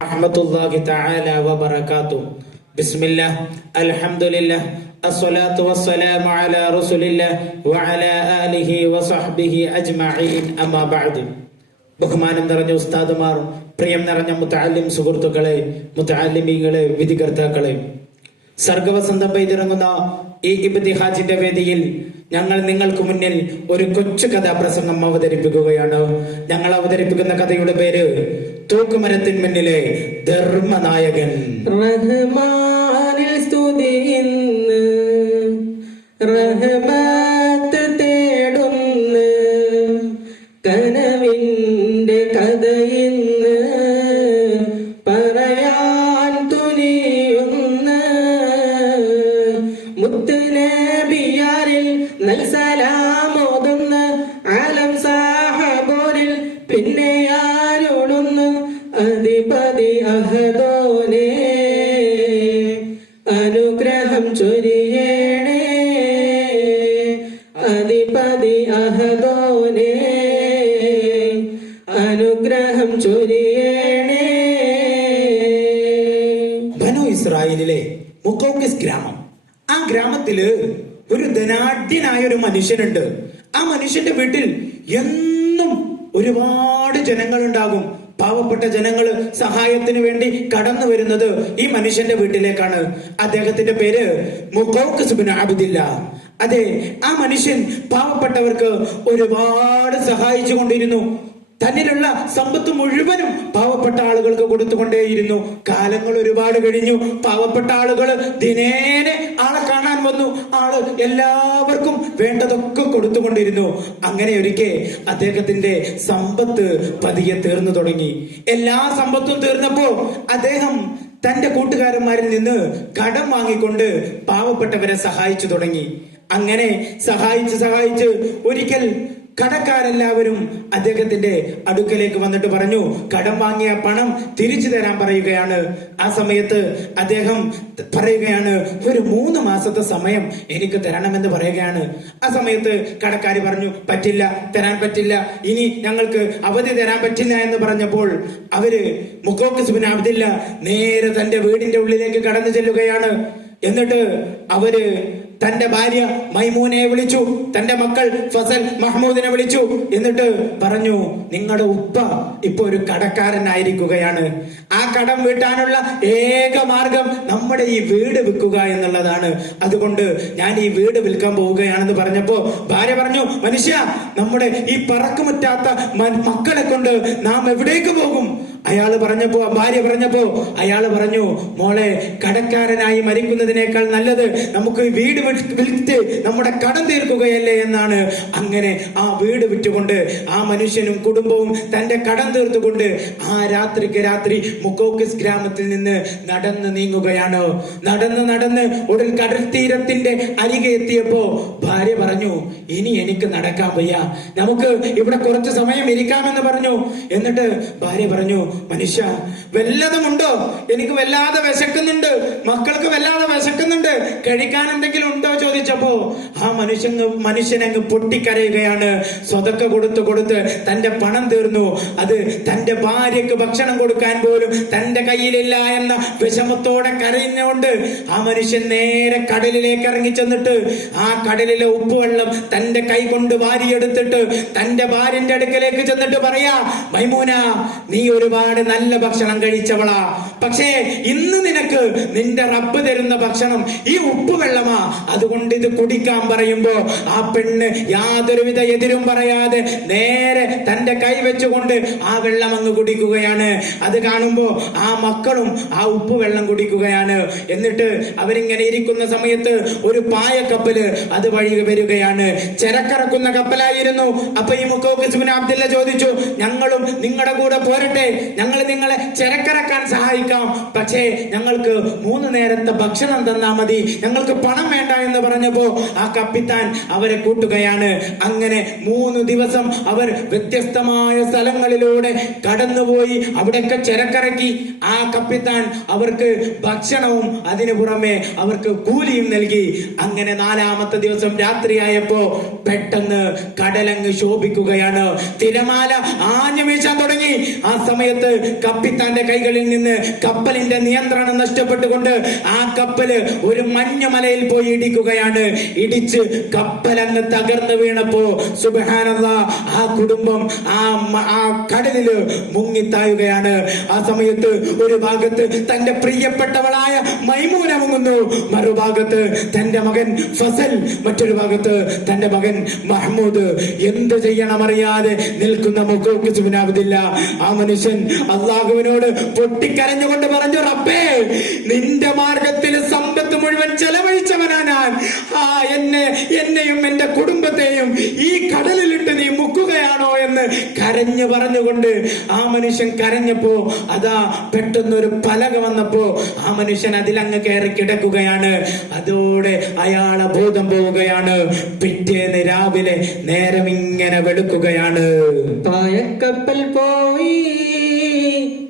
റഹ്മത്തുള്ളാഹി തആല വബറകാതുഹു. ബിസ്മില്ലാഹ് അൽഹംദുലില്ലാഹ് അസ്സലാത്തു വസ്സലാമു അലാ റസൂലില്ലാഹ് വഅലാ ആലിഹി വസഹ്ബിഹി അജ്മഈൻ. അമ്മാ ബഅദ്. ബഹുമാനം നിറഞ്ഞ ഉസ്താദുമാർ, പ്രിയം നിറഞ്ഞ മുതഅല്ലിം സുഹൃത്തുക്കളെ, മുതഅല്ലിമീങ്ങളെ, വിധികർത്താക്കളെ, സർഗവസന്തം പെയ്തിറങ്ങുന്ന ഈ ഇബ്തിഹാജിന്റെ വേദിയിൽ ഞങ്ങൾ നിങ്ങൾക്ക് മുന്നിൽ ഒരു കൊച്ചു കഥാപ്രസംഗം അവതരിപ്പിക്കുകയാണ്. ഞങ്ങൾ അവതരിപ്പിക്കുന്ന കഥയുടെ പേര് തൂക്കുമരത്തിൻ മുന്നിലെ ധർമ്മനായകൻ. റഹ്മാനിൽ സ്തുതിയിന്ന് റഹ്മത്ത് തേടുന്ന് കനവിന്റെ കഥയിന്ന് പറയാൻ തുനിയുന്ന മുത്തുനബിയാരിൽ നൽസലാമോതുന്ന ആലം സാഹബോരിൽ പിന്നെ ആരോടുന്നു അധിപതി അഹദോനെ അനുഗ്രഹം ചൊരിയേണേ അധിപതി അഹദോനെ അനുഗ്രഹം ചൊരിയേണേ. ബനു ഇസ്രായേലിലെ മുക്കൗക്കിസ് ഗ്രാമം. ആ ഗ്രാമത്തില് ഒരു ധനാഢ്യനായ ഒരു മനുഷ്യനുണ്ട്. ആ മനുഷ്യന്റെ വീട്ടിൽ എന്നും ഒരുപാട് ജനങ്ങൾ ഉണ്ടാകും. പാവപ്പെട്ട ജനങ്ങൾ സഹായത്തിന് വേണ്ടി കടന്നു വരുന്നത് ഈ മനുഷ്യന്റെ വീട്ടിലേക്കാണ്. അദ്ദേഹത്തിന്റെ പേര് മുഖൗഖിസ് ബിൻ അബ്ദില്ലാഹ്. അതെ, ആ മനുഷ്യൻ പാവപ്പെട്ടവർക്ക് ഒരുപാട് സഹായിച്ചു കൊണ്ടിരുന്നു. തന്നിലുള്ള സമ്പത്ത് മുഴുവനും പാവപ്പെട്ട ആളുകൾക്ക് കൊടുത്തുകൊണ്ടേയിരുന്നു. കാലങ്ങൾ ഒരുപാട് കഴിഞ്ഞു. പാവപ്പെട്ട ആളുകൾ ദിനേനെ ആളെ കാണാൻ വന്നു. ആള് എല്ലാവർക്കും വേണ്ടതൊക്കെ കൊടുത്തുകൊണ്ടിരുന്നു. അങ്ങനെ ഒരിക്കൽ അദ്ദേഹത്തിന്റെ സമ്പത്ത് പതിയെ തീർന്നു തുടങ്ങി. എല്ലാ സമ്പത്തും തീർന്നപ്പോ അദ്ദേഹം തന്റെ കൂട്ടുകാരന്മാരിൽ നിന്ന് കടം വാങ്ങിക്കൊണ്ട് പാവപ്പെട്ടവരെ സഹായിച്ചു തുടങ്ങി. അങ്ങനെ സഹായിച്ച് ഒരിക്കൽ കടക്കാരെല്ലാവരും അദ്ദേഹത്തിന്റെ അടുക്കലേക്ക് വന്നിട്ട് പറഞ്ഞു, കടം വാങ്ങിയ പണം തിരിച്ചു തരാൻ പറയുകയാണ്. ആ സമയത്ത് അദ്ദേഹം പറയുകയാണ്, ഒരു 3 മാസത്തെ സമയം എനിക്ക് തരണമെന്ന് പറയുകയാണ്. ആ സമയത്ത് കടക്കാര് പറഞ്ഞു, തരാൻ പറ്റില്ല, ഇനി ഞങ്ങൾക്ക് അവധി തരാൻ പറ്റില്ല എന്ന് പറഞ്ഞപ്പോൾ അവര് മുഖൗഖിസ് ബിൻ അബ്ദില്ലാഹ് നേരെ തന്റെ വീടിന്റെ ഉള്ളിലേക്ക് കടന്നു ചെല്ലുകയാണ്. എന്നിട്ട് അവര് തന്റെ ഭാര്യ മൈമൂനയെ വിളിച്ചു, തന്റെ മക്കൾ ഫസൽ മഹ്മൂദിനെ വിളിച്ചു. എന്നിട്ട് പറഞ്ഞു, നിങ്ങളുടെ ഉപ്പ ഇപ്പൊ ഒരു കടക്കാരനായിരിക്കുകയാണ്. ആ കടം വീട്ടാനുള്ള ഏക മാർഗം നമ്മുടെ ഈ വീട് വിൽക്കുക എന്നുള്ളതാണ്. അതുകൊണ്ട് ഞാൻ ഈ വീട് വിൽക്കാൻ പോവുകയാണെന്ന് പറഞ്ഞപ്പോ ഭാര്യ പറഞ്ഞു, മനുഷ്യ, നമ്മുടെ ഈ പറക്കുമുറ്റാത്ത മക്കളെ കൊണ്ട് നാം എവിടേക്ക് പോകും? ഭാര്യ പറഞ്ഞപ്പോ അയാള് പറഞ്ഞു, മോളെ, കടക്കാരനായി മരിക്കുന്നതിനേക്കാൾ നല്ലത് നമുക്ക് ഈ വീട് വിറ്റ് നമ്മുടെ കടം തീർക്കുകയല്ലേ എന്നാണ്. അങ്ങനെ ആ വീട് വിറ്റുകൊണ്ട് ആ മനുഷ്യനും കുടുംബവും തന്റെ കടം തീർത്തുകൊണ്ട് ആ രാത്രിക്ക് രാത്രി മുഖൗഖിസ് ഗ്രാമത്തിൽ നിന്ന് നടന്ന് നീങ്ങുകയാണ്. നടന്ന് ഉടൻ കടൽ തീരത്തിന്റെ അരികെ എത്തിയപ്പോ ഭാര്യ പറഞ്ഞു, ഇനി എനിക്ക് നടക്കാൻ വയ്യ, നമുക്ക് ഇവിടെ കുറച്ച് സമയം ഇരിക്കാമെന്ന് പറഞ്ഞു. എന്നിട്ട് ഭാര്യ പറഞ്ഞു, മനുഷ്യ, വല്ലതുമുണ്ടോ? എനിക്ക് വല്ലാതെ വിശക്കുന്നുണ്ട്, മക്കൾക്ക് വല്ലാതെ വിശക്കുന്നുണ്ട്, കഴിക്കാൻ എന്തെങ്കിലും ഉണ്ടോ ചോദിച്ചപ്പോ ആ മനുഷ്യനങ്ങ് പൊട്ടിക്കരയുകയാണ്. സ്വതക്ക കൊടുത്ത് തന്റെ പണം തീർന്നു. അത് തന്റെ ഭാര്യക്ക് ഭക്ഷണം കൊടുക്കാൻ പോലും തന്റെ കയ്യിലില്ല എന്ന വിഷമത്തോടെ കരയുന്നോണ്ട് ആ മനുഷ്യൻ നേരെ കടലിലേക്ക് ഇറങ്ങി ചെന്നിട്ട് ആ കടലിലെ ഉപ്പുവെള്ളം തന്റെ കൈ കൊണ്ട് വാരിയെടുത്തിട്ട് തന്റെ ഭാര്യന്റെ അടുക്കലേക്ക് ചെന്നിട്ട് പറയാ, മൈമൂന, നീ ഒരുപാട് നല്ല ഭക്ഷണം കഴിച്ചവളാ, പക്ഷേ ഇന്ന് നിനക്ക് നിന്റെ റബ്ബ് തരുന്ന ഭക്ഷണം ഈ ഉപ്പുവെള്ളമാ, അതുകൊണ്ട് ഇത് കുടിക്കാൻ പറയുമ്പോ ആ പെണ്ണ് യാതൊരുവിധ എതിരും പറയാതെ നേരെ തന്റെ കൈ വെച്ചുകൊണ്ട് ആ വെള്ളം അങ്ങ് കുടിക്കുകയാണ്. അത് കാണുമ്പോ ആ മക്കളും ആ ഉപ്പുവെള്ളം കുടിക്കുകയാണ്. എന്നിട്ട് അവരിങ്ങനെ ഇരിക്കുന്ന സമയത്ത് ഒരു പായക്കപ്പല് അത് വഴി വരികയാണ്. ചരക്കിറക്കുന്ന കപ്പലായിരുന്നു. അപ്പൊ ഈ മുഖൗഖിസ് ബിൻ അബ്ദില്ലാഹ് ചോദിച്ചു, ഞങ്ങളും നിങ്ങളുടെ കൂടെ പോരട്ടെ, ഞങ്ങൾ നിങ്ങളെ ചരക്കിറക്കാൻ സഹായിക്കാം സഹായിക്കാം, പക്ഷേ ഞങ്ങൾക്ക് 3 നേരത്തെ ഭക്ഷണം തന്നാ മതി, ഞങ്ങൾക്ക് പണം വേണ്ട എന്ന് പറഞ്ഞപ്പോ ആ കപ്പിത്താൻ അവരെ കൂട്ടുകയാണ്. അങ്ങനെ 3 ദിവസം അവർ വ്യത്യസ്തമായ സ്ഥലങ്ങളിലൂടെ കടന്നുപോയി. അവിടെയൊക്കെ ചരക്കിറക്കി. ആ കപ്പിത്താൻ അവർക്ക് ഭക്ഷണവും അതിനു പുറമെ അവർക്ക് കൂലിയും നൽകി. അങ്ങനെ 4-ാമത്തെ ദിവസം രാത്രിയായപ്പോ പെട്ടെന്ന് കടലങ്ങ് ശോഭിക്കുകയാണ്. തിരമാല ആഞ്ഞു വീശാൻ തുടങ്ങി. ആ സമയത്ത് കപ്പിത്താന്റെ കൈകളിൽ നിന്ന് കപ്പലിന്റെ നിയന്ത്രണം നഷ്ടപ്പെട്ടുകൊണ്ട് ആ കപ്പല് ഒരു മഞ്ഞമലയിൽ പോയി ഇടിക്കുകയാണ്. ഇടിച്ച് കപ്പലങ്ങ് തകർന്നു വീണപ്പോ സുബ്ഹാനല്ലാഹ്, ആ കുടുംബം ആ കടലില് മുങ്ങിത്തായുകയാണ്. ആ സമയത്ത് ഒരു ഭാഗത്ത് തന്റെ പ്രിയപ്പെട്ടവളായ മൈമൂന മുങ്ങുന്നു, മറുഭാഗത്ത് തന്റെ മകൻ ഫസൽ, മറ്റൊരു ഭാഗത്ത് തന്റെ മകൻ മഹ്മൂദ്. എന്ത് ചെയ്യണമറിയാതെ നിൽക്കുന്ന മുഖോക്കിസ് ബിൻ അബ്ദില്ല. ആ മനുഷ്യൻ അള്ളാഹുവിനോട് പൊട്ടിക്കരഞ്ഞുകൊണ്ട് പറഞ്ഞു, റബ്ബേ, നിന്റെ മാർഗത്തിൽ സമ്പത്ത് മുഴുവൻ ചെലവഴിച്ചവനാ ഞാൻ. എന്നെയും എന്റെ കുടുംബത്തെയും ഈ കടലിലിട്ട് നീ മുക്കുകയാണോ എന്ന് കരഞ്ഞു പറഞ്ഞുകൊണ്ട് ആ മനുഷ്യൻ കരഞ്ഞപ്പോ അതാ പെട്ടെന്നൊരു പലക വന്നപ്പോ ആ മനുഷ്യൻ അതിലങ്ങ് കയറി കിടക്കുകയാണ്. അതോടെ അയാളെ ബോധം പോവുകയാണ്. പിറ്റേന്ന് രാവിലെ നേരം ഇങ്ങനെ വെളുക്കുകയാണ്. പായക്കപ്പൽ പോയി,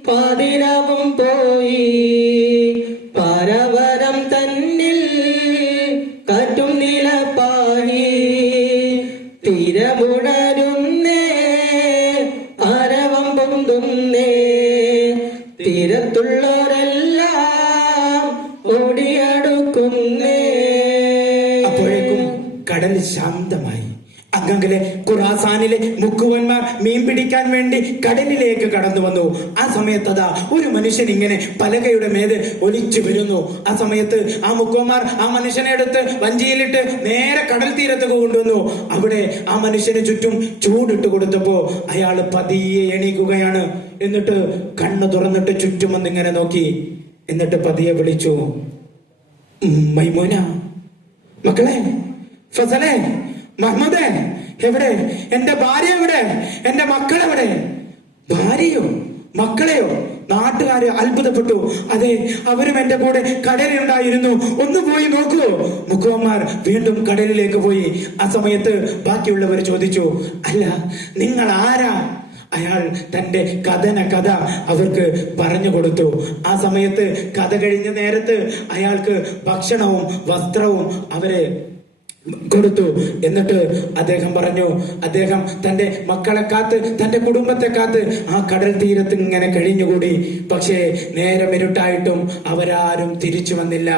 പാതിരാവും പോയി, പാരവരം തന്നിൽ കാറ്റും നിലപ്പായി, തീരമുണരുന്നേ, ആരവം പൊന്തുന്നേ, തീരത്തുള്ളവരെല്ലാം ഓടിയടുക്കുന്നേ. അപ്പോഴേക്കും കടൽ ശാന്തമായി. അങ്ങകലെ ഖുറാസാനിലെ മുക്കുവന്മാർ മീൻ പിടിക്കാൻ വേണ്ടി കടലിലേക്ക് കടന്നു വന്നു. ആ സമയത്ത് അതാ ഒരു മനുഷ്യൻ ഇങ്ങനെ പലകയുടെ മേത് ഒലിച്ചു വരുന്നു. ആ സമയത്ത് ആ മുക്കുവന്മാർ ആ മനുഷ്യനെ എടുത്ത് വഞ്ചിയിലിട്ട് നേരെ കടൽ തീരത്തേക്ക് കൊണ്ടുവന്നു. അവിടെ ആ മനുഷ്യന് ചുറ്റും ചൂടിട്ട് കൊടുത്തപ്പോ അയാൾ പതിയെ എണീക്കുകയാണ്. എന്നിട്ട് കണ്ണു തുറന്നിട്ട് ചുറ്റും ഒന്നിങ്ങനെ നോക്കി. എന്നിട്ട് പതിയെ വിളിച്ചു, മൈമൂന, മക്കളെ, ഫസലെ, മഹ്മൂദേ, എവിടെ? എന്റെ ഭാര്യ എവിടെ? എന്റെ മക്കളെവിടെ? ഭാര്യയോ മക്കളെയോ? നാട്ടുകാര് അത്ഭുതപ്പെട്ടു. അതെ, അവരും എന്റെ കൂടെ കടലിലുണ്ടായിരുന്നു, ഒന്ന് പോയി നോക്കൂ. മുക്കുവന്മാർ വീണ്ടും കടലിലേക്ക് പോയി. ആ സമയത്ത് ബാക്കിയുള്ളവർ ചോദിച്ചു, അല്ല, നിങ്ങൾ ആരാ? അയാൾ തന്റെ കഥ അവർക്ക് പറഞ്ഞു കൊടുത്തു. ആ സമയത്ത് കഥ കഴിഞ്ഞ നേരത്ത് അയാൾക്ക് ഭക്ഷണവും വസ്ത്രവും അവരെ കൊടുത്തു. എന്നിട്ട് അദ്ദേഹം പറഞ്ഞു, അദ്ദേഹം തന്റെ മക്കളെ കാത്ത്, തന്റെ കുടുംബത്തെ കാത്ത് ആ കടൽ തീരത്ത് ഇങ്ങനെ കഴിഞ്ഞുകൂടി. പക്ഷേ നേരം ഇരുട്ടായിട്ടും അവരാരും തിരിച്ചു വന്നില്ല.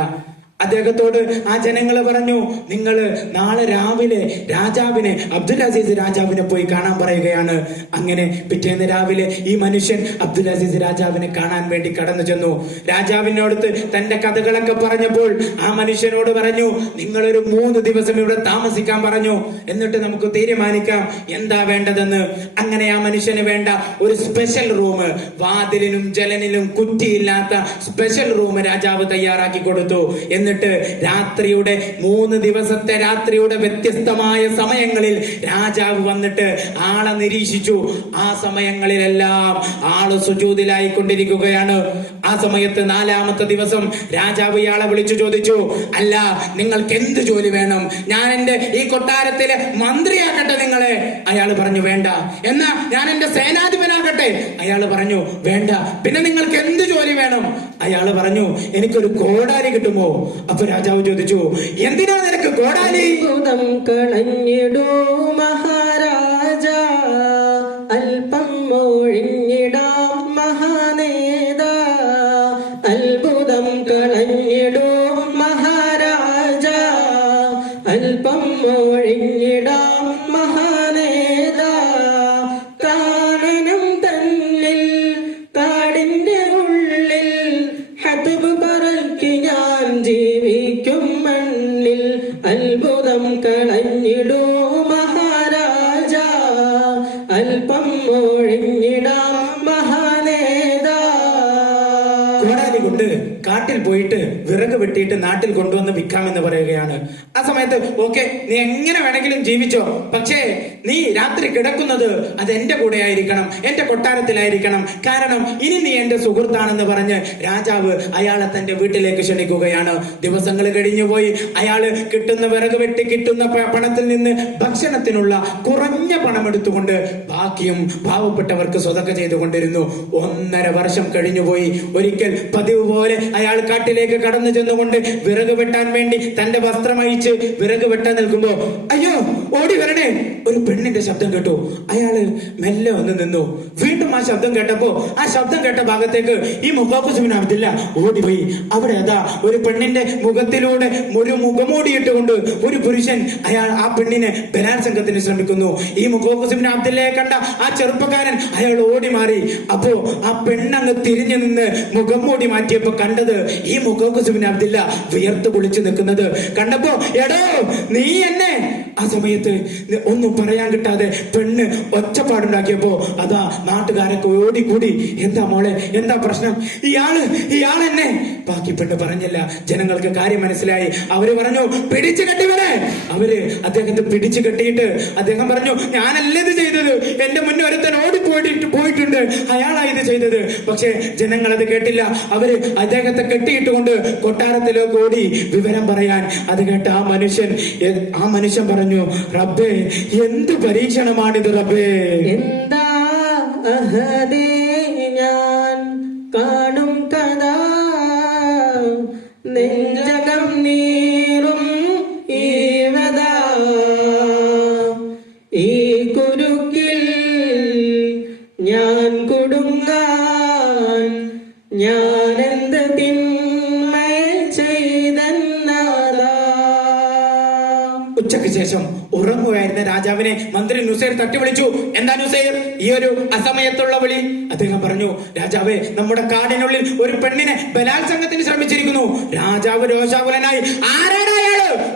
അദ്ദേഹത്തോട് ആ ജനങ്ങള് പറഞ്ഞു, നിങ്ങൾ നാളെ രാവിലെ രാജാവിനെ, അബ്ദുൽ അസീസ് രാജാവിനെ പോയി കാണാൻ പറയുകയാണ്. അങ്ങനെ പിറ്റേന്ന് രാവിലെ ഈ മനുഷ്യൻ അബ്ദുൽ അസീസ് രാജാവിനെ കാണാൻ വേണ്ടി കടന്നു ചെന്നു. രാജാവിനോടത്ത് തന്റെ കഥകളൊക്കെ പറഞ്ഞപ്പോൾ ആ മനുഷ്യനോട് പറഞ്ഞു, നിങ്ങളൊരു 3 ദിവസം ഇവിടെ താമസിക്കാൻ പറഞ്ഞു, എന്നിട്ട് നമുക്ക് തീരുമാനിക്കാം എന്താ വേണ്ടതെന്ന്. അങ്ങനെ ആ മനുഷ്യന് വേണ്ട ഒരു സ്പെഷ്യൽ റൂം, വാതിലിനും ജലനിലും കുറ്റിയില്ലാത്ത സ്പെഷ്യൽ റൂം രാജാവ് തയ്യാറാക്കി കൊടുത്തു. എന്നിട്ട് രാത്രിയുടെ 3 ദിവസത്തെ രാത്രിയുടെ വ്യത്യസ്തമായ സമയങ്ങളിൽ രാജാവ് വന്നിട്ട് ആളെ നിരീക്ഷിച്ചു. ആ സമയങ്ങളിലെല്ലാം ആള് സുജൂദിലായി കൊണ്ടിരിക്കുകയാണ്. ആ സമയത്ത് 4-ാമത്തെ ദിവസം രാജാവ് ഇയാളെ വിളിച്ചു ചോദിച്ചു, അല്ല, നിങ്ങൾക്ക് എന്ത് ജോലി വേണം? ഞാൻ എന്റെ ഈ കൊട്ടാരത്തിലെ മന്ത്രിയാക്കട്ടെ നിങ്ങളെ? അയാൾ പറഞ്ഞു, വേണ്ട. എന്നാ ഞാൻ എന്റെ സേനാധിപനാകട്ടെ? അയാൾ പറഞ്ഞു, വേണ്ട. പിന്നെ നിങ്ങൾക്ക് എന്ത് ജോലി വേണം? അയാൾ പറഞ്ഞു, എനിക്കൊരു കോടാലി കിട്ടുമോ? അപ്പൊ രാജാവ് ചോദിച്ചു, എന്തിനാ നിനക്ക് കോടാലി? അത്ഭുതം കളഞ്ഞിടൂ മഹാരാജ, അല്പം ഒഴിഞ്ഞിടാം മഹാനേത. അത്ഭുതം കളഞ്ഞിടൂ മഹാരാജ, അല്പം ഒഴിഞ്ഞിടാം മഹാനേത. കാനനം തന്നിൽ കാടിന്റെ ഉള്ളിൽ ഹതബ് പറക്കി ഞാൻ ജീവിക്കും മണ്ണിൽ. അത്ഭുതം കളഞ്ഞിടൂ മഹാരാജ, അല്പം ഒഴിഞ്ഞിടാം മഹാനേത. മുതലാളി കൊണ്ട് കാട്ടിൽ പോയിട്ട് വിറക് വെട്ടിയിട്ട് നാട്ടിൽ കൊണ്ടുവന്ന് വിൽക്കാമെന്ന് പറയുകയാണ്. ആ സമയത്ത് ഓക്കെ, നീ എങ്ങനെ വേണമെങ്കിലും ജീവിച്ചോ, പക്ഷേ നീ രാത്രി കിടക്കുന്നത് അത് എന്റെ കൂടെ ആയിരിക്കണം, എന്റെ കൊട്ടാരത്തിലായിരിക്കണം, കാരണം ഇനി നീ എന്റെ സുഹൃത്താണെന്ന് പറഞ്ഞ് രാജാവ് അയാളെ തന്റെ വീട്ടിലേക്ക് ക്ഷണിക്കുകയാണ്. ദിവസങ്ങൾ കഴിഞ്ഞുപോയി. അയാള് കിട്ടുന്ന വിറക് വെട്ടി കിട്ടുന്ന പണത്തിൽ നിന്ന് ഭക്ഷണത്തിനുള്ള കുറഞ്ഞ പണം എടുത്തുകൊണ്ട് ബാക്കിയും പാവപ്പെട്ടവർക്ക് സ്വതക്ക ചെയ്തുകൊണ്ടിരുന്നു. 1.5 വർഷം കഴിഞ്ഞുപോയി. ഒരിക്കൽ പതിവ് പോലെ അയാൾ കാട്ടിലേക്ക് കടന്നു ചെന്നുകൊണ്ട് വിറക് വെട്ടാൻ വേണ്ടി തന്റെ വസ്ത്രം അഴിച്ച് വിറക് വെട്ടാൻ നിൽക്കുമ്പോ അയ്യോ ഓടി വരണേ, ഒരു പെണ്ണിന്റെ ശബ്ദം കേട്ടു. അയാള് മെല്ലെ ഒന്ന് നിന്നു. വീണ്ടും ആ ശബ്ദം കേട്ടപ്പോ ആ ശബ്ദം കേട്ട ഭാഗത്തേക്ക് ഈ മുഖോഖുസ് ബിൻ അബ്ദില്ല ഓടിപ്പോയി. അവിടെ അതാ ഒരു പെണ്ണിന്റെ മുഖത്തിലൂടെ ഒരു മുഖമൂടിയിട്ടുകൊണ്ട് ഒരു പുരുഷൻ ആ പെണ്ണിനെ ബലാത്സംഗത്തിന് ശ്രമിക്കുന്നു. ഈ മുഖോഖുസ് ബിൻ അബ്ദില്ലയെ കണ്ട ആ ചെറുപ്പക്കാരൻ അയാൾ ഓടി മാറി. അപ്പോ ആ പെണ്ണങ്ങ് തിരിഞ്ഞു നിന്ന് മുഖം മൂടി മാറ്റിയപ്പോ കണ്ടത് ഈ മുഖോഖുസ് ബിൻ അബ്ദില്ല വിയർത്ത് കുളിച്ചു നിൽക്കുന്നത് കണ്ടപ്പോ എടോ നീ എന്നെ. ആ സമയത്ത് ഒന്നും പറയാൻ കിട്ടാതെ പെണ്ണ് ഒച്ചപ്പാടുണ്ടാക്കിയപ്പോ അതാ നാട്ടുകാരൊക്കെ ഓടിക്കൂടി. എന്താ മോളെ, എന്താ പ്രശ്നം? ഇയാൾ എന്നെ. ബാക്കി പെണ്ണ് പറഞ്ഞില്ല. ജനങ്ങൾക്ക് കാര്യം മനസ്സിലായി. അവര് പറഞ്ഞു പിടിച്ചു കെട്ടിവനെ. അവര് അദ്ദേഹത്തെ പിടിച്ചു കെട്ടിയിട്ട് അദ്ദേഹം പറഞ്ഞു ഞാനല്ല ഇത് ചെയ്തത്, എന്റെ മുന്നേ ഒരുത്തൻ പോയിട്ടുണ്ട്, അയാളാ ഇത് ചെയ്തത്. പക്ഷെ ജനങ്ങൾ അത് കേട്ടില്ല. അവര് അദ്ദേഹത്തെ കെട്ടിയിട്ടുകൊണ്ട് കൊട്ടാരത്തിലേക്ക് ഓടി വിവരം പറയാൻ. അത് കേട്ട ആ മനുഷ്യൻ പറഞ്ഞു റബ്ബേ എന്ത് പരീക്ഷണമാണിത് റബ്ബേ. എന്താ അഹദേ ഞാൻ കാണും കഥ, നെഞ്ചകം നീറും ഈവത, ഈ കുരുക്കിൽ ഞാൻ കുടുങ്ങാൻ ഞാൻ എന്ത് തിന്മ ചെയ്തെന്നതാ. ഉച്ചയ്ക്ക് ശേഷം ഉറങ്ങുകയായിരുന്ന രാജാവിനെ മന്ത്രി നുസൈർ തട്ടി വിളിച്ചു. എന്താ നുസൈർ ഈ ഒരു അസമയത്തുള്ള വിളി? അദ്ദേഹം പറഞ്ഞു രാജാവേ, നമ്മുടെ കാടിനുള്ളിൽ ഒരു പെണ്ണിനെ ബലാത്സംഗത്തിന് ശ്രമിച്ചിരിക്കുന്നു. രാജാവ് രോഷാകുലനായി ആരാണ്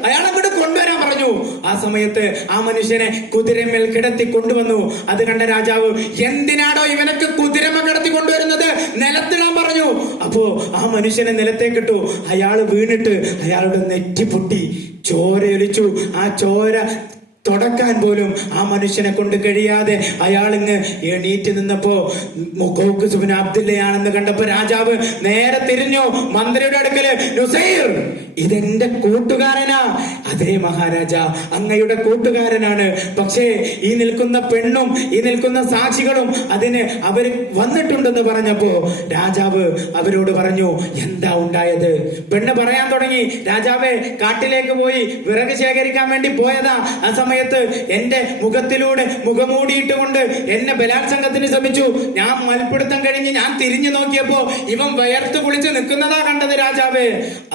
അയാളെ അങ്ങോട്ട് കൊണ്ടുവരാൻ പറഞ്ഞു. ആ സമയത്ത് ആ മനുഷ്യനെ കുതിരമേൽ കിടത്തി കൊണ്ടുവന്നു. അത് കണ്ട രാജാവ് എന്തിനാണോ ഇവനൊക്കെ കുതിരമ കിടത്തി കൊണ്ടുവരുന്നത്, നിലത്തിടാൻ പറഞ്ഞു. അപ്പോ ആ മനുഷ്യനെ നിലത്തേക്കിട്ടു. അയാള് വീണിട്ട് അയാളുടെ നെറ്റി പൊട്ടി, ചോരയൊലിച്ചു. ആ ചോര തുടക്കാൻ പോലും ആ മനുഷ്യനെ കൊണ്ട് കഴിയാതെ അയാളിങ്ങ് എണീറ്റ് നിന്നപ്പോ മുഖോഖുസ് ബിൻ അബ്ദില്ലയാണെന്ന് കണ്ടപ്പോ രാജാവ് നേരെ തിരിഞ്ഞു മന്ത്രിയുടെ അടുക്കല്. നുസൈർ, ഇതെന്റെ കൂട്ടുകാരനാ. അതേ മഹാരാജ, അങ്ങയുടെ കൂട്ടുകാരനാണ്. പക്ഷേ ഈ നിൽക്കുന്ന പെണ്ണും ഈ നിൽക്കുന്ന സാക്ഷികളും അതിന് അവര് വന്നിട്ടുണ്ടെന്ന് പറഞ്ഞപ്പോ രാജാവ് അവരോട് പറഞ്ഞു എന്താ ഉണ്ടായത്? പെണ്ണ് പറയാൻ തുടങ്ങി. രാജാവേ, കാട്ടിലേക്ക് പോയി വിറക് ശേഖരിക്കാൻ വേണ്ടി പോയതാ. ആ സമയത്ത് എന്റെ മുഖത്തിലൂടെ മുഖമൂടിയിട്ടുകൊണ്ട് എന്നെ ബലാത്സംഗത്തിന് ശ്രമിച്ചു. ഞാൻ മൽപ്പിടുത്തം കഴിഞ്ഞ് ഞാൻ തിരിഞ്ഞു നോക്കിയപ്പോ ഇവൻ വയർത്ത് കുളിച്ച് നിൽക്കുന്നതാ കണ്ടത് രാജാവേ.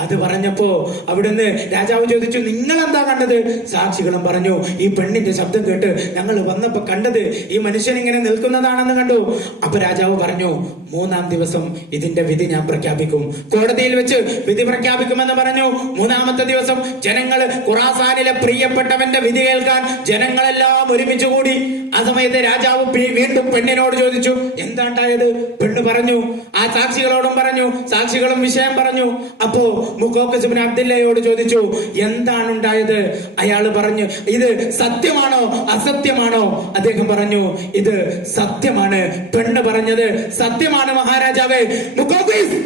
അത് പറഞ്ഞപ്പോ അവിടുന്ന് രാജാവ് ചോദിച്ചു നിങ്ങൾ എന്താ കണ്ടത്? സാക്ഷികളും പറഞ്ഞു ഈ പെണ്ണിന്റെ ശബ്ദം കേട്ട് ഞങ്ങൾ വന്നപ്പോ കണ്ടത് ഈ മനുഷ്യൻ ഇങ്ങനെ നിൽക്കുന്നതാണെന്ന് കണ്ടു. അപ്പൊ രാജാവ് പറഞ്ഞു 3-ാം ദിവസം ഇതിന്റെ വിധി ഞാൻ പ്രഖ്യാപിക്കും, കോടതിയിൽ വെച്ച് വിധി പ്രഖ്യാപിക്കുമെന്ന് പറഞ്ഞു. 3-ാമത്തെ ദിവസം ജനങ്ങൾ ഖുറാസാനിലെ പ്രിയപ്പെട്ടവന്റെ വിധി കേൾക്കാൻ ജനങ്ങളെല്ലാം ഒരുമിച്ച് കൂടി. ആ സമയത്ത് രാജാവ് വീണ്ടും പെണ്ണിനോട് ചോദിച്ചു എന്താ ഉണ്ടായത്? പെണ്ണ് പറഞ്ഞു. ആ സാക്ഷികളോടും പറഞ്ഞു. സാക്ഷികളും വിഷയം പറഞ്ഞു. അപ്പോ മുഖോഖുസ് ബിൻ അബ്ദില്ലയോട് ചോദിച്ചു എന്താണ് ഉണ്ടായത്? അയാള് പറഞ്ഞു ഇത് സത്യമാണോ അസത്യമാണോ? അദ്ദേഹം പറഞ്ഞു ഇത് സത്യമാണ്. പെണ്ണ് പറഞ്ഞത് സത്യമാണ് മഹാരാജാവേ. മുഖോഖുസ്,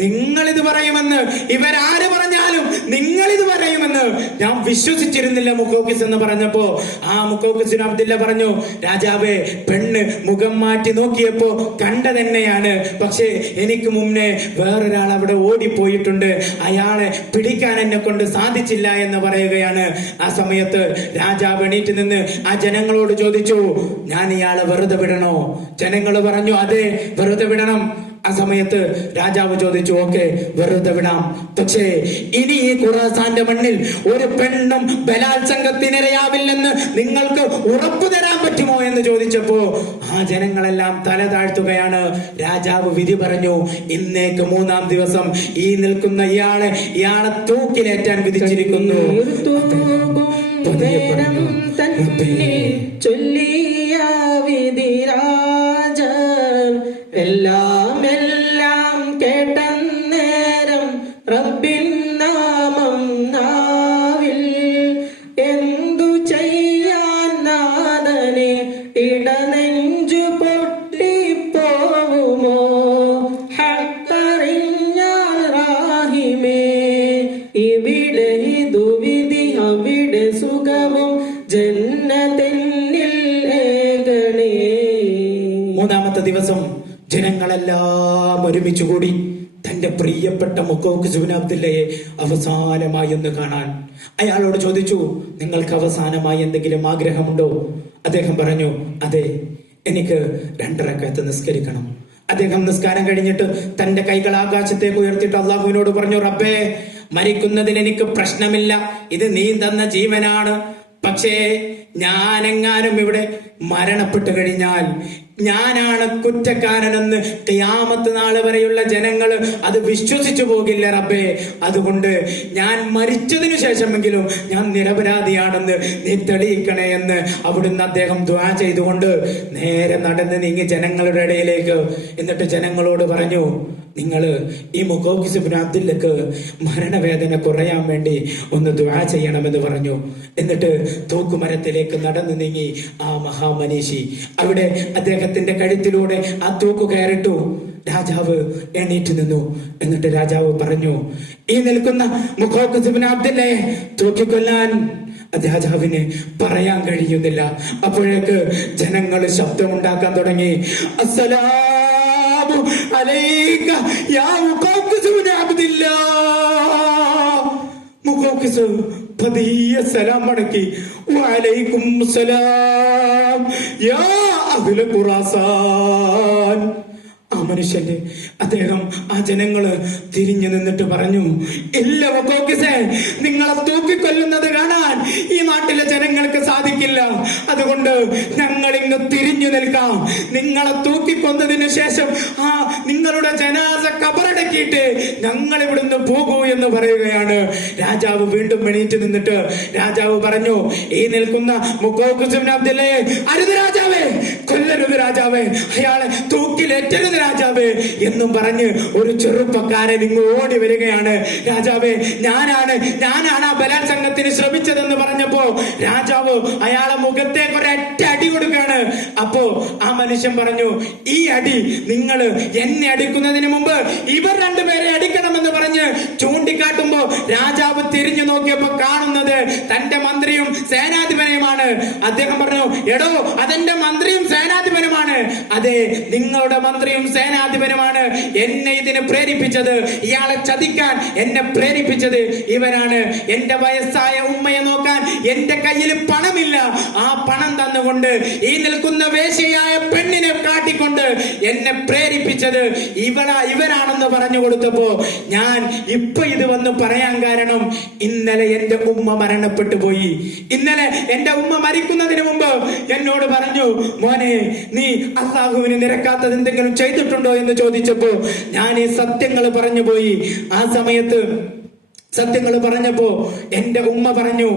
നിങ്ങൾ ഇത് പറയുമെന്ന് ഇവരാര് പറഞ്ഞാലും നിങ്ങൾ ഇത് പറയുമെന്ന് ഞാൻ വിശ്വസിച്ചിരുന്നില്ല മുഖോഖുസ് എന്ന് പറഞ്ഞപ്പോ ആ മുഖോഖുസ് ബിൻ അബ്ദില്ല പറഞ്ഞു രാജാവേ, പെണ്ണ് മുഖം മാറ്റി നോക്കിയപ്പോ കണ്ടതന്നെയാണ്. പക്ഷേ എനിക്ക് മുന്നേ വേറൊരാൾ അവിടെ ഓടിപ്പോയിട്ടുണ്ട്, അയാളെ പിടിക്കാൻ എന്നെ കൊണ്ട് സാധിച്ചില്ല എന്ന് പറയുകയാണ്. ആ സമയത്ത് രാജാവ് എണീറ്റ് നിന്ന് ആ ജനങ്ങളോട് ചോദിച്ചു ഞാൻ ഇയാളെ വെറുതെ വിടണോ? ജനങ്ങൾ പറഞ്ഞു അതെ, വെറുതെ വിടണം. ആ സമയത്ത് രാജാവ് ചോദിച്ചു ഓക്കെ, വെറുതെ വിടാം. പക്ഷേ ഇനി ഈ ഖുറാസാന്റെ മണ്ണിൽ ഒരു പെണ്ണും ബലാത്സംഗത്തിനിരയാവില്ലെന്ന് നിങ്ങൾക്ക് ഉറപ്പു തരാൻ പറ്റുമോ എന്ന് ചോദിച്ചപ്പോ ആ ജനങ്ങളെല്ലാം തല താഴ്ത്തുകയാണ്. രാജാവ് വിധി പറഞ്ഞു ഇന്നേക്ക് 3-ാം ദിവസം ഈ നിൽക്കുന്ന ഇയാളെ തൂക്കിലേറ്റാൻ വിധിച്ചിരിക്കുന്നു. ചൊല്ലിയ വിധി രാജ എല്ലാം കേട്ടെന്ന് ജനങ്ങളെല്ലാം ഒരുമിച്ച് കൂടി തന്റെ പ്രിയപ്പെട്ട മുക്കൗഖിസ് ബിൻ അബ്ദുല്ലയെ അവസാനമായി ഒന്ന് കാണാൻ. അയാളോട് ചോദിച്ചു, നിങ്ങൾക്ക് അവസാനമായി എന്തെങ്കിലും ആഗ്രഹമുണ്ടോ? അദ്ദേഹം പറഞ്ഞു, അതെ, എനിക്ക് 2 റക്അത്ത് നിസ്കരിക്കണം. അദ്ദേഹം നിസ്കാരം കഴിഞ്ഞിട്ട് തന്റെ കൈകൾ ആകാശത്തേക്ക് ഉയർത്തിയിട്ട് അള്ളാഹുവിനോട് പറഞ്ഞു, റബ്ബേ, മരിക്കുന്നതിന് എനിക്ക് പ്രശ്നമില്ല, ഇത് നീ തന്ന ജീവനാണ്. പക്ഷേ ഞാനെങ്ങാനും ഇവിടെ മരണപ്പെട്ടു കഴിഞ്ഞാൽ ഞാനാണ് കുറ്റക്കാരനെന്ന് ഖിയാമത്ത് നാൾ വരെയുള്ള ജനങ്ങൾ അത് വിശ്വസിച്ചു പോകില്ല റബ്ബേ. അതുകൊണ്ട് ഞാൻ മരിച്ചതിനു ശേഷമെങ്കിലും ഞാൻ നിരപരാധിയാണെന്ന് നീ തെളിയിക്കണേ എന്ന് അവിടുന്ന് അദ്ദേഹം ദുആ ചെയ്തുകൊണ്ട് നേരെ നടന്ന് നീങ്ങി ജനങ്ങളുടെ ഇടയിലേക്ക്. എന്നിട്ട് ജനങ്ങളോട് പറഞ്ഞു, നിങ്ങൾ ഈ മുഖൗഖിസ് ബിൻ അബ്ദുല്ലക്ക് മരണവേദന കുറയാൻ വേണ്ടി ഒന്ന് ദുആ ചെയ്യണമെന്ന് പറഞ്ഞു. എന്നിട്ട് തൂക്കുമരത്തിലേക്ക് നടന്നു നീങ്ങി ആ മഹാമനീഷി അവിടെ അദ്ദേഹത്തിന്റെ കഴുത്തിലൂടെ ആ തൂക്ക് കയറിട്ടു. രാജാവ് എണീറ്റ് നിന്നു. എന്നിട്ട് രാജാവ് പറഞ്ഞു, ഈ നിൽക്കുന്ന മുഖൗഖിസ് ബിൻ അബ്ദുല്ലയെ തൂക്കിക്കൊല്ലാൻ രാജാവിന് പറയാൻ കഴിയുന്നില്ല. അപ്പോഴേക്ക് ജനങ്ങൾ ശബ്ദമുണ്ടാക്കാൻ തുടങ്ങി. അസ്സലാമു അലൈക യാ മുഖൗഖിസ് ബിൻ അബ്ദുല്ലാ. മുഖൗഖിസ് പതിയെ സലാം മടക്കി. വഅലൈക്കും സലാം യാ അഹ്ല ഖുറാസാൻ. ആ മനുഷ്യന്റെ അദ്ദേഹം ആ ജനങ്ങള് തിരിഞ്ഞു നിന്നിട്ട് പറഞ്ഞു, ഇല്ല മുഖൗഖിസേ, നിങ്ങളെ തൂക്കിക്കൊല്ലുന്നത് കാണാൻ ഈ നാട്ടിലെ ജനങ്ങൾക്ക് സാധിക്കില്ല. അതുകൊണ്ട് ഞങ്ങൾ ഇങ്ങ് തിരിഞ്ഞു നിൽക്കാം. നിങ്ങളെ തൂക്കിക്കൊന്നതിന് ശേഷം ആ നിങ്ങളുടെ ജനാസ കബറടക്കിയിട്ട് ഞങ്ങൾ ഇവിടുന്ന് പോകൂ എന്ന് പറയുകയാണ്. രാജാവ് വീണ്ടും എണീറ്റ് നിന്നിട്ട് രാജാവ് പറഞ്ഞു, ഈ നിൽക്കുന്ന മുഖൗഖിസ് ബിൻ അബ്ദുല്ലയെ അരുത് രാജാവേ, കൊല്ലരുത് രാജാവേ, അയാളെ തൂക്കിലേറ്റരുത് രാജാവേ എന്നും പറഞ്ഞ് ഒരു ചെറുപ്പക്കാരൻ ഇങ്ങ് ഓടി വരികയാണ്. രാജാവേ, ഞാനാണ് ആ ബലാത്സംഗത്തിന് ശ്രമിച്ചതെന്ന് പറഞ്ഞപ്പോ രാജാവ് അയാളെ മുഖത്തേക്ക് ഒരൊറ്റ അടി കൊടുക്കുകയാണ്. അപ്പോ ആ മനുഷ്യൻ പറഞ്ഞു, ഈ അടി നിങ്ങൾ എന്നെ അടിക്കുന്നതിന് മുമ്പ് ഇവർ 2 പേരെ അടിക്കണമെന്ന് പറഞ്ഞ് ചൂണ്ടിക്കാട്ടുമ്പോ രാജാവ് തിരിഞ്ഞു നോക്കിയപ്പോ കാണുന്നത് തന്റെ മന്ത്രിയും സേനാധിപനുമാണ്. അദ്ദേഹം പറഞ്ഞു, എടോ, അതെന്റെ മന്ത്രിയും സേനാധിപനുമാണ്. അതെ, നിങ്ങളുടെ മന്ത്രിയും സേനാധിപനുമാണ് എന്നെ ഇതിന് പ്രേരിപ്പിച്ചത്. ഇയാളെ ചതിക്കാൻ എന്നെ പ്രേരിപ്പിച്ചത് ഇവരാണ്. എന്റെ വയസ്സായ ഉമ്മയെ നോക്കാൻ എന്റെ കയ്യിൽ പണമില്ല. ആ പണം തന്നുകൊണ്ട് ഈ നിൽക്കുന്ന വേശ്യയായ പെണ്ണിനെ കാട്ടിക്കൊണ്ട് എന്നെ പ്രേരിപ്പിച്ചത് ഇവരാണെന്ന് പറഞ്ഞു കൊടുത്തപ്പോ ഞാൻ ഇപ്പൊ ഇത് വന്ന് പറയാൻ കാരണം, ഇന്നലെ എന്റെ ഉമ്മ മരണപ്പെട്ടു പോയി. ഇന്നലെ എന്റെ ഉമ്മ മരിക്കുന്നതിന് മുമ്പ് എന്നോട് പറഞ്ഞു, മോനെ, നീ അല്ലാഹുവിന് നിരക്കാത്തത് എന്തെങ്കിലും ചെയ്തിട്ടുണ്ടോ എന്ന് ചോദിച്ചപ്പോ ഞാൻ ഈ സത്യങ്ങൾ പറഞ്ഞു പോയി. ആ സമയത്ത് സത്യങ്ങൾ പറഞ്ഞപ്പോ എന്റെ ഉമ്മ പറഞ്ഞു,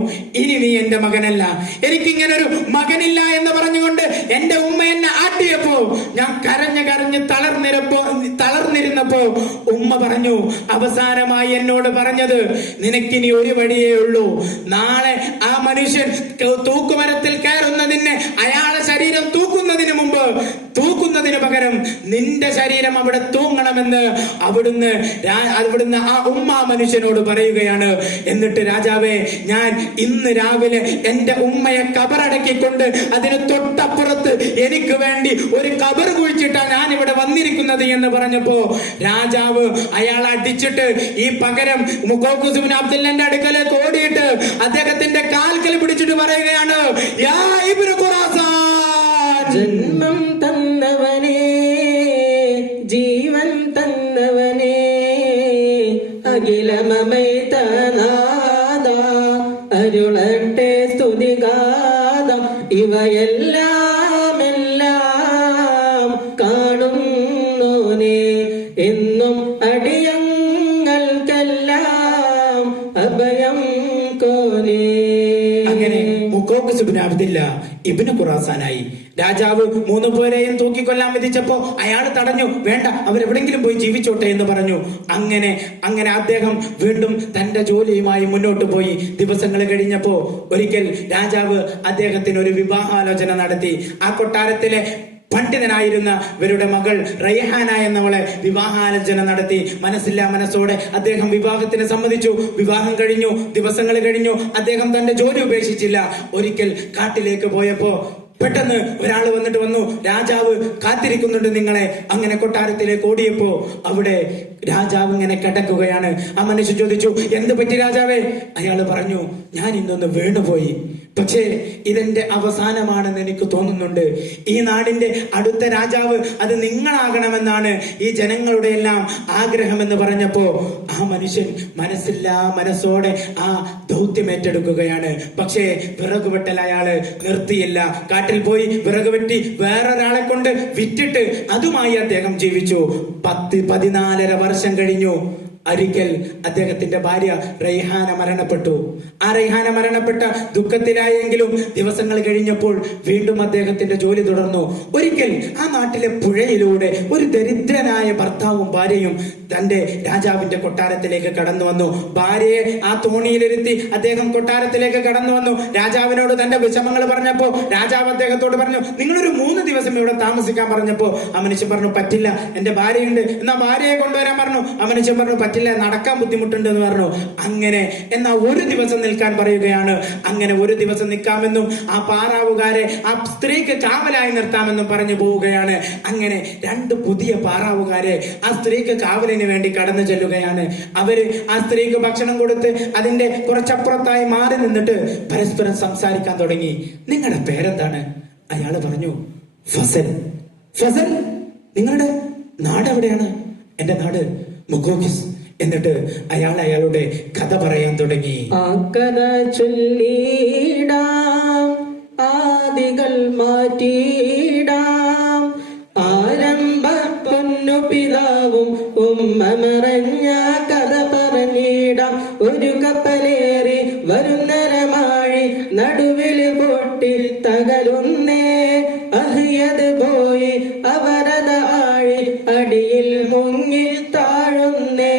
ഇനി നീ എന്റെ മകനല്ല, എനിക്കിങ്ങനൊരു മകനില്ല എന്ന് പറഞ്ഞുകൊണ്ട് എന്റെ ഉമ്മ എന്നെ ആട്ടിയപ്പോ ഞാൻ കരഞ്ഞ് തളർന്നിരുന്നപ്പോ ഉമ്മ പറഞ്ഞു, അവസാനമായി എന്നോട് പറഞ്ഞത്, നിനക്കിനി ഒരു വഴിയേ ഉള്ളൂ. നാളെ ആ മനുഷ്യൻ തൂക്കുമരത്തിൽ കയറുന്നതിന് അയാളെ ശരീരം തൂക്കുന്നതിന് പകരം നിന്റെ ശരീരം അവിടെ തൂങ്ങണമെന്ന് അവിടുന്ന് ആ ഉമ്മ മനുഷ്യനോട് പറയുകയാണ്. എന്നിട്ട് രാജാവേ, ഞാൻ ഇന്ന് രാവിലെ എന്റെ ഉമ്മയെ കബറടക്കിക്കൊണ്ട് അതിന് തൊട്ടപ്പുറത്ത് എനിക്ക് വേണ്ടി ഒരു കബർ കുഴിച്ചിട്ടാണ് ഞാൻ ഇവിടെ വന്നിരിക്കുന്നത് എന്ന് പറഞ്ഞപ്പോ രാജാവ് അയാളെ അടിച്ചിട്ട് ഈ പകരം മുഖൗഖിസ് ബിൻ അബ്ദുല്ലന്റെ അടുക്കലേക്ക് ഓടിയിട്ട് അദ്ദേഹത്തിന്റെ കാൽക്കൽ പിടിച്ചിട്ട് പറയുകയാണ്, യാ ഇബ്നു ഖുറാസാൻ, ജന്മം തന്നവനേ, ജീവൻ തന്നവനേ, അഖിലമമൈത നാദ, അരുളട്ടെ സ്തുതിഗാഥം, ഇവയെല്ലാം കാണുന്നോനേ, എന്നും അടിയങ്ങൾക്കെല്ലാം അഭയം കോനേ. അങ്ങനെ മുഖൗഖിസ് ബിൻ അബ്ദുല്ല ഇബ്നു ഖുറാസാനായി. രാജാവ് 3 പേരെയും തൂക്കിക്കൊല്ലാൻ വിധിച്ചപ്പോ അയാൾ തടഞ്ഞു. വേണ്ട, അവരെവിടെങ്കിലും പോയി ജീവിച്ചോട്ടെ എന്ന് പറഞ്ഞു. അങ്ങനെ അദ്ദേഹം വീണ്ടും തന്റെ ജോലിയുമായി മുന്നോട്ട് പോയി. ദിവസങ്ങൾ കഴിഞ്ഞപ്പോ ഒരിക്കൽ രാജാവ് അദ്ദേഹത്തിന് ഒരു വിവാഹാലോചന നടത്തി. ആ കൊട്ടാരത്തിലെ പണ്ഡിതനായിരുന്ന ഇവരുടെ മകൾ റൈഹാന എന്നവളെ വിവാഹാലോചന നടത്തി. മനസ്സില്ലാ മനസ്സോടെ അദ്ദേഹം വിവാഹത്തിന് സമ്മതിച്ചു. വിവാഹം കഴിഞ്ഞു, ദിവസങ്ങൾ കഴിഞ്ഞു. അദ്ദേഹം തന്റെ ജോലി ഉപേക്ഷിച്ചില്ല. ഒരിക്കൽ കാട്ടിലേക്ക് പോയപ്പോ പെട്ടെന്ന് ഒരാൾ വന്നു, രാജാവ് കാത്തിരിക്കുന്നുണ്ട് നിങ്ങളെ. അങ്ങനെ കൊട്ടാരത്തിലേക്ക് ഓടിയപ്പോ അവിടെ രാജാവ് ഇങ്ങനെ കിടക്കുകയാണ്. ആ മനുഷ്യൻ ചോദിച്ചു, എന്ത് പറ്റി രാജാവേ? അയാള് പറഞ്ഞു, ഞാൻ ഇന്നൊന്ന് വീണുപോയി, പക്ഷേ ഇതെന്റെ അവസാനമാണെന്ന് എനിക്ക് തോന്നുന്നുണ്ട്. ഈ നാടിന്റെ അടുത്ത രാജാവ് അത് നിങ്ങളാകണമെന്നാണ് ഈ ജനങ്ങളുടെ എല്ലാം ആഗ്രഹമെന്ന് പറഞ്ഞപ്പോ ആ മനുഷ്യൻ മനസ്സോടെ ആ ദൗത്യം ഏറ്റെടുക്കുകയാണ്. പക്ഷേ വിറകുവെട്ടൽ അയാള് നിർത്തിയില്ല. കാട്ടിൽ പോയി വിറക് വെട്ടി വേറൊരാളെ കൊണ്ട് വിറ്റിട്ട് അതുമായി അദ്ദേഹം ജീവിച്ചു. 14.5 വർഷം കഴിഞ്ഞു. ഒരിക്കൽ അദ്ദേഹത്തിന്റെ ഭാര്യ റൈഹാന മരണപ്പെട്ടു. ആ റൈഹാന മരണപ്പെട്ട ദുഃഖത്തിലായെങ്കിലും ദിവസങ്ങൾ കഴിഞ്ഞപ്പോൾ വീണ്ടും അദ്ദേഹത്തിന്റെ ജോലി തുടർന്നു. ഒരിക്കൽ ആ നാട്ടിലെ പുഴയിലൂടെ ഒരു ദരിദ്രനായ ഭർത്താവും ഭാര്യയും തന്റെ രാജാവിന്റെ കൊട്ടാരത്തിലേക്ക് കടന്നു വന്നു. ഭാര്യയെ ആ തോണിയിലിരുത്തി അദ്ദേഹം കൊട്ടാരത്തിലേക്ക് കടന്നു വന്നു. രാജാവിനോട് തന്റെ വിഷമങ്ങൾ പറഞ്ഞപ്പോ രാജാവ് അദ്ദേഹത്തോട് പറഞ്ഞു, നിങ്ങളൊരു 3 ദിവസം ഇവിടെ താമസിക്കാൻ പറഞ്ഞപ്പോ ആ മനുഷ്യൻ പറഞ്ഞു, പറ്റില്ല, എന്റെ ഭാര്യയുണ്ട്, എന്നാ ഭാര്യയെ കൊണ്ടുവരാൻ പറഞ്ഞു. ആ മനുഷ്യൻ പറഞ്ഞു, പറ്റില്ല, നടക്കാൻ ബുദ്ധിമുട്ടുണ്ട് എന്ന് പറഞ്ഞു. അങ്ങനെ എന്നാ ഒരു ദിവസം നിൽക്കാൻ പറയുകയാണ്. അങ്ങനെ ഒരു ദിവസം നിൽക്കാമെന്നും ആ പാറാവുകാരെ ആ സ്ത്രീക്ക് കാവലായി നിർത്താമെന്നും പറഞ്ഞു പോവുകയാണ്. അങ്ങനെ 2 പുതിയ പാറാവുകാരെ ആ സ്ത്രീക്ക് കാവലിന് വേണ്ടി കടന്നു ചെല്ലുകയാണ്. അവര് ആ സ്ത്രീക്ക് ഭക്ഷണം കൊടുത്ത് അതിന്റെ കുറച്ചപ്പുറത്തായി മാറി നിന്നിട്ട് പരസ്പരം സംസാരിക്കാൻ തുടങ്ങി. നിങ്ങളുടെ പേരെന്താണ്? അയാള് പറഞ്ഞു, ഫസൽ. ഫസൽ, നിങ്ങളുടെ നാട് എവിടെയാണ്? എന്റെ നാട് മുക്കോക്കിസ്. എന്നിട്ട് അയാളുടെ കഥ പറയാൻ തുടങ്ങി. ആ കഥ ചൊല്ലിടാം, ആദികൾ മാറ്റിയിടാം, ആരംഭ പൊന്നു പിതാവും ഉമ്മ മറഞ്ഞ കഥ പറഞ്ഞിടാം. ഒരു കപ്പലേറി വരുന്നരമാഴി നടുവിൽ പൊട്ടി തകരുന്നേ, അഹിയത് പോയി അവരത് ആഴി അടിയിൽ മുങ്ങി താഴുന്നേ.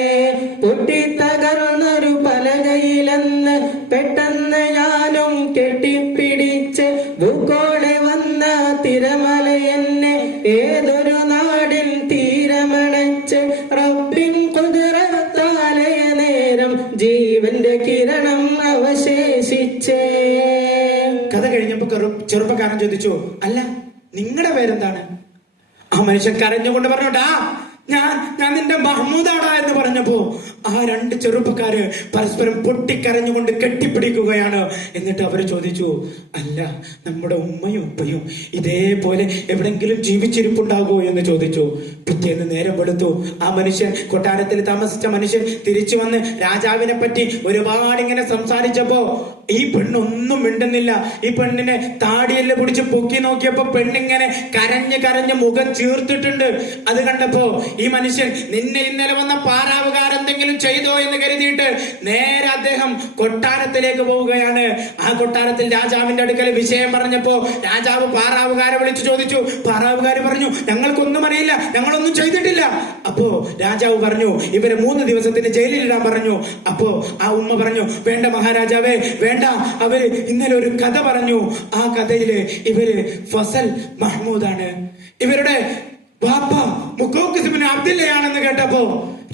പൊട്ടിത്തകർന്നൊരു പലകയിലെന്ന് പെട്ടെന്ന് ഞാനും കെട്ടിപ്പിടിച്ച് ഭൂക്കോളെ വന്ന തിരമലയെന്നെ ഏതൊരു നാടിൻ തീരമണച്ച് റബ്ബിൻ കുതിരത്താലയ നേരം ജീവന്റെ കിരണം അവശേഷിച്ചേ. കഥ കഴിഞ്ഞപ്പോ ചെറുപ്പക്കാരൻ ചോദിച്ചു, അല്ല നിങ്ങളുടെ പേരെന്താണ്? ആ മനുഷ്യൻ കരഞ്ഞുകൊണ്ട് പറഞ്ഞോട്ടാ, ഞാൻ നിന്റെ മഹ്മൂദാടാ എന്ന് പറഞ്ഞപ്പോ ആ 2 ചെറുപ്പക്കാര് പരസ്പരം പൊട്ടിക്കരഞ്ഞുകൊണ്ട് കെട്ടിപ്പിടിക്കുകയാണ്. എന്നിട്ട് അവര് ചോദിച്ചു, അല്ല നമ്മുടെ ഉമ്മയും ഉപ്പയും ഇതേപോലെ എവിടെങ്കിലും ജീവിച്ചിരിപ്പുണ്ടാകുമോ എന്ന് ചോദിച്ചു. പിറ്റേന്ന് നേരം വെളുത്തു. ആ മനുഷ്യൻ, കൊട്ടാരത്തിൽ താമസിച്ച മനുഷ്യൻ തിരിച്ചു വന്ന് രാജാവിനെ പറ്റി ഒരുപാട് ഇങ്ങനെ സംസാരിച്ചപ്പോ ഈ പെണ്ണൊന്നും മിണ്ടുന്നില്ല. ഈ പെണ്ണിനെ താടിയെല്ലാം പിടിച്ച് പൊക്കി നോക്കിയപ്പോ പെണ്ണിങ്ങനെ കരഞ്ഞ് മുഖം ചീർത്തിട്ടുണ്ട്. അത് കണ്ടപ്പോ ഈ മനുഷ്യൻ, നിന്നെ ഇന്നലെ വന്ന പാറാവുകാരെന്തെങ്കിലും ചെയ്തോ എന്ന് കരുതിയിട്ട് നേരെ അദ്ദേഹം കൊട്ടാരത്തിലേക്ക് പോവുകയാണ്. ആ കൊട്ടാരത്തിൽ രാജാവിന്റെ അടുക്കൽ വിഷയം പറഞ്ഞപ്പോ രാജാവ് പാറാവുകാരെ വിളിച്ചു ചോദിച്ചു. പാറാവുകാര് പറഞ്ഞു, ഞങ്ങൾക്കൊന്നും അറിയില്ല, ഞങ്ങളൊന്നും ചെയ്തിട്ടില്ല. അപ്പോ രാജാവ് പറഞ്ഞു, ഇവരെ 3 ദിവസത്തിന് ജയിലിലിടാൻ പറഞ്ഞു. അപ്പോ ആ ഉമ്മ പറഞ്ഞു, വേണ്ട മഹാരാജാവേ, വേണ്ട, അവര് ഇന്നലെ ഒരു കഥ പറഞ്ഞു. ആ കഥയില് ഇവര് ഫസൽ മഹ്മൂദാണ്, ഇവരുടെ ബാപ്പ മുക്കോക്കിസ് ഇബ്നു അബ്ദുല്ലയാണെന്ന് കേട്ടപ്പോ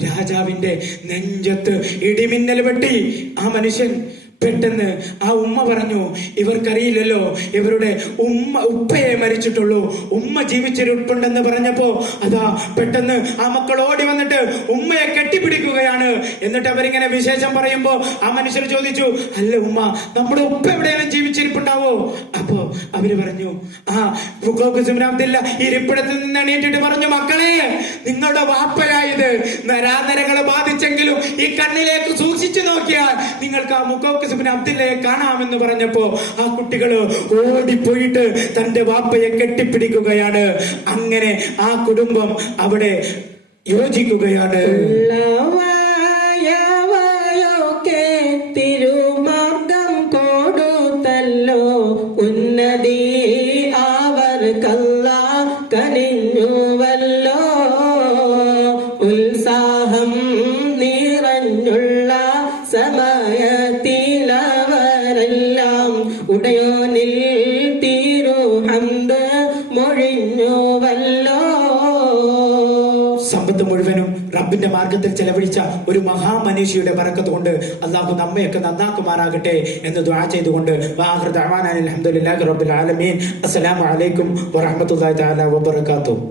രാജാവിന്റെ നെഞ്ചത്ത് ഇടിമിന്നൽ വെട്ടി. ആ മനുഷ്യൻ പെട്ടെന്ന് ആ ഉമ്മ പറഞ്ഞു, ഇവർക്കറിയില്ലല്ലോ ഇവരുടെ ഉപ്പയെ മരിച്ചിട്ടുള്ളൂ, ഉമ്മ ജീവിച്ചിരിപ്പുണ്ടെന്ന് പറഞ്ഞപ്പോ അതാ പെട്ടെന്ന് ആ മക്കൾ ഓടി വന്നിട്ട് ഉമ്മയെ കെട്ടിപ്പിടിക്കുകയാണ്. എന്നിട്ട് അവരിങ്ങനെ വിശേഷം പറയുമ്പോ ആ മനുഷ്യർ ചോദിച്ചു, അല്ല ഉമ്മ, നമ്മുടെ ഉപ്പ എവിടെയെങ്കിലും ജീവിച്ചിരിപ്പുണ്ടാവോ? അപ്പോ അവര് പറഞ്ഞു, ആ മുക്കോക്കിസ് ഇബ്നു അബ്ദുല്ല ഇരിപ്പിടത്തിൽ നിന്ന് എണീറ്റിട്ട് പറഞ്ഞു, മക്കളെ, നിങ്ങളുടെ വാപ്പയായത് നരാനരകളെ ബാധിച്ചെങ്കിലും ഈ കണ്ണിലേക്ക് സൂക്ഷിച്ചു നോക്കിയാൽ നിങ്ങൾക്ക് ആ മുക്കോക്കിസ് ഇബ്നു അബ്ദുല്ലയെ കാണാമെന്ന് പറഞ്ഞപ്പോ ആ കുട്ടികള് ഓടിപ്പോയിട്ട് തന്റെ വാപ്പയെ കെട്ടിപ്പിടിക്കുകയാണ്. അങ്ങനെ ആ കുടുംബം അവിടെ യോജിക്കുകയാണ്. തിരുമാർഗം കൊടുത്തല്ലോ ഉന്നതി അവർക്കല്ല കനിഞ്ഞുവല്ലോ. ഉത്സാഹം നിറഞ്ഞുള്ള സമയത്തിലവരെല്ലാം ഉടയോനിൽ തിരുഹംദ് മൊഴിഞ്ഞുവല്ലോ. സമ്പത്ത് മുഴുവനും റബ്ബിന്റെ മാർഗത്തിൽ ചെലവഴിച്ച ഒരു മഹാമനുഷ്യയുടെ ബറക്കത്ത് കൊണ്ട് അള്ളാഹു നമ്മയൊക്കെ നന്നാക്കുമാറാകട്ടെ എന്ന് ദുആ ചെയ്തുകൊണ്ട് വാഖിറു ദഅവാനാ അൽഹംദുലില്ലാഹി റബ്ബിൽ ആലമീൻ. അസ്സലാമു അലൈക്കും വറഹ്മത്തുള്ളാഹി തആല വബറകാതുഹു.